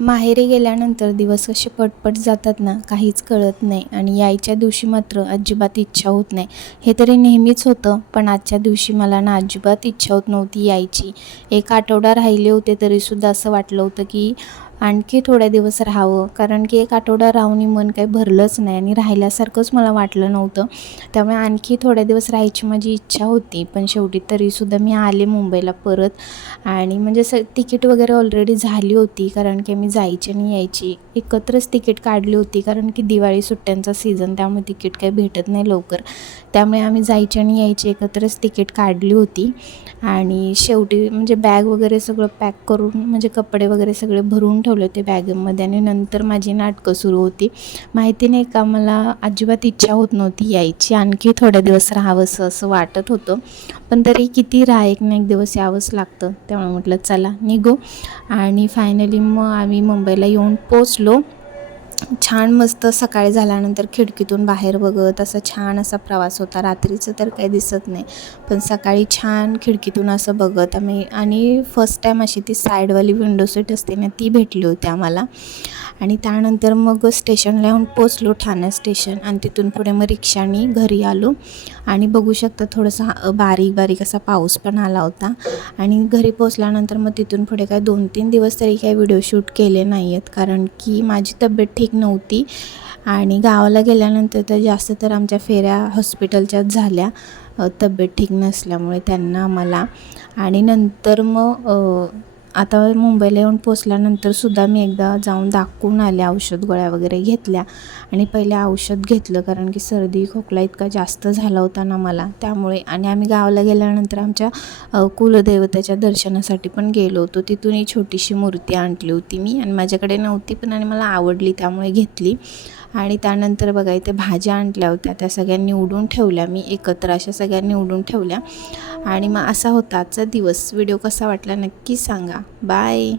माहेरी गेल्यानंतर दिवस कसे पटपट जातात ना, काहीच कळत नाही आणि यायच्या दिवशी मात्र अजिबात इच्छा होत नाही. हे तरी नेहमीच होतं, पण आजच्या दिवशी मला ना अजिबात इच्छा होत नव्हती यायची. एक आठवडा राहिले होते तरीसुद्धा असं वाटलं होतं की आणखी थोड्या दिवस राहावं, कारण की एक आठवडा राहून मन काही भरलंच नाही आणि राहिल्यासारखंच मला वाटलं नव्हतं. त्यामुळे आणखी थोड्या दिवस राहायची माझी इच्छा होती, पण शेवटी तरीसुद्धा मी आले मुंबईला परत. आणि म्हणजे तिकीट वगैरे ऑलरेडी झाली होती, कारण की मी जायची आणि यायची एकत्रच तिकीट काढली होती, कारण की दिवाळी सुट्ट्यांचा सीझन, त्यामुळे तिकीट काही भेटत नाही लवकर. त्यामुळे आम्ही जायची आणि यायची एकत्रच तिकीट काढली होती. आणि शेवटी म्हणजे बॅग वगैरे सगळं पॅक करून, म्हणजे कपडे वगैरे सगळे भरून ठेवले होते बॅगेमध्ये. आणि नंतर माझी नाटकं सुरू होती. माहिती नाही का, मला अजिबात इच्छा होत नव्हती यायची, आणखी थोड्या दिवस राहावंसं असं वाटत होतं, पण तरी किती एक ना एक दिवस यावंच लागतं. त्यामुळे म्हटलं चला निघू. आणि फायनली मग आम्ही मुंबईला येऊन पोचलो. छान मस्त सकाळी झाल्यानंतर खिडकीतून बाहेर बघत असा छान असा प्रवास होता. रात्रीचं तर काही दिसत नाही, पण सकाळी छान खिडकीतून असं बघत आम्ही. आणि फर्स्ट टाईम अशी ती साईडवाली विंडो सीट असते ना, ती भेटली होती आम्हाला. आणि त्यानंतर मग स्टेशनला येऊन पोचलो, ठाणे स्टेशन. आणि तिथून पुढे मग रिक्षाने घरी आलो. आणि बघू शकता थोडासा बारीक बारीक असा पाऊस पण आला होता. आणि घरी पोचल्यानंतर मग तिथून पुढे काय 2-3 दिवस तरी काही व्हिडिओ शूट केले नाही आहेत, कारण की माझी तब्येत ठीक नव्हती. आणि गावाला गेल्यानंतर तर जास्त तर आमच्या फेऱ्या हॉस्पिटलच्याच झाल्या, तब्येत ठीक नसल्यामुळे त्यांना मला. आणि नंतर मग आता मुंबईला येऊन पोचल्यानंतरसुद्धा मी एकदा जाऊन दाखवून आले, औषध गोळ्या वगैरे घेतल्या. आणि पहिले औषध घेतलं, कारण की सर्दी खोकला इतका जास्त झाला होता ना मला, त्यामुळे. आणि आम्ही गावाला गेल्यानंतर आमच्या कुलदेवतेच्या दर्शनासाठी पण गेलो होतो. तिथून ही छोटीशी मूर्ती आणली होती मी, आणि माझ्याकडे नव्हती पण, आणि मला आवडली त्यामुळे घेतली. आणि त्यानंतर बघा इथे भाज्या आणल्या होत्या, त्या सगळ्या निवडून ठेवल्या मी एकत्र, अशा सगळ्या निवडून ठेवल्या. आणि मग असा होता आजचा दिवस. व्हिडिओ कसा वाटला नक्की सांगा. बाय.